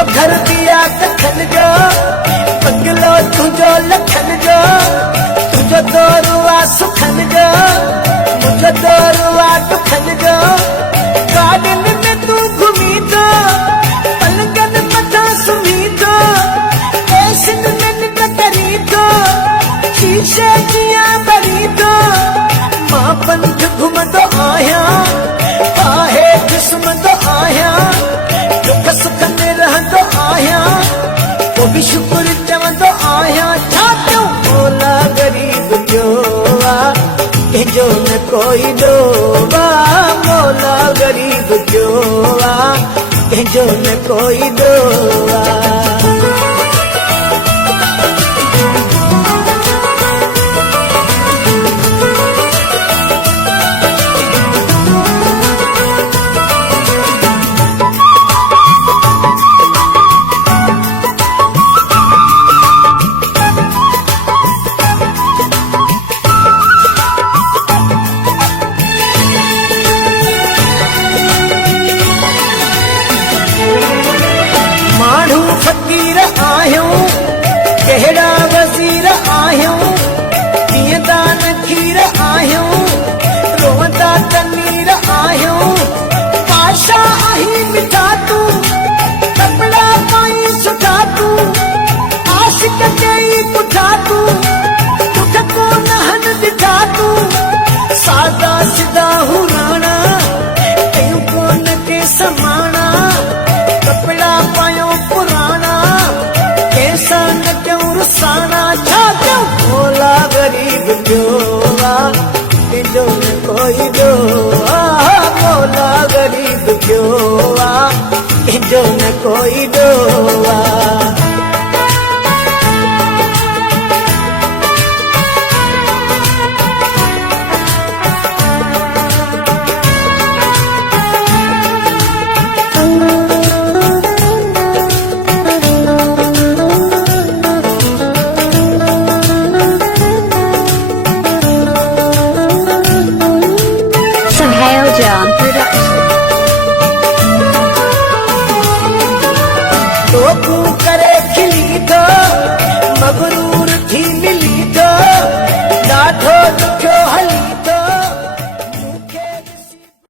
तुझो घर दिया कखन जो बंगलो तुझो लखन जो तुझो दोरुआ सुखन जो मुझो दोरुआ दुखन जो गार्डन में तू घूमी तो पलंगन मथा सुमी तो ऐसन में निट करी तो शीशे दिया बरी तो मां पंथ घुमंदो आहियां आहे घुसमंदो आहियां दुख सुख में रहंदो आहियां वो भी शुक्र चवंदो आहियां छा कयूं मौला गरीब जो कंहिंजो न कोई ॾोवा मौला गरीब जो कंहिंजो न कोई ॾोवा फकीर आहियूं कहिड़ा वज़ीर आहियूं कीअं दान खीर आहियूं रोअंदा तनीर आहियूं आशा आहीं मिठा तूं कपिड़ा पाई सुठा तूं आशिक चई पुठा तूं दुख कोन हन ॾिठा तूं सादा सिधा हुराणा कयूं कोन के समाणा कपिड़ा पायो पुराना कैसा न क्यों रुसाना छा क्यों मौला गरीब जो कंहिंजो न कोई ॾोवा मौला गरीब जो कंहिंजो न कोई ॾोवा तो तू करे खिली तो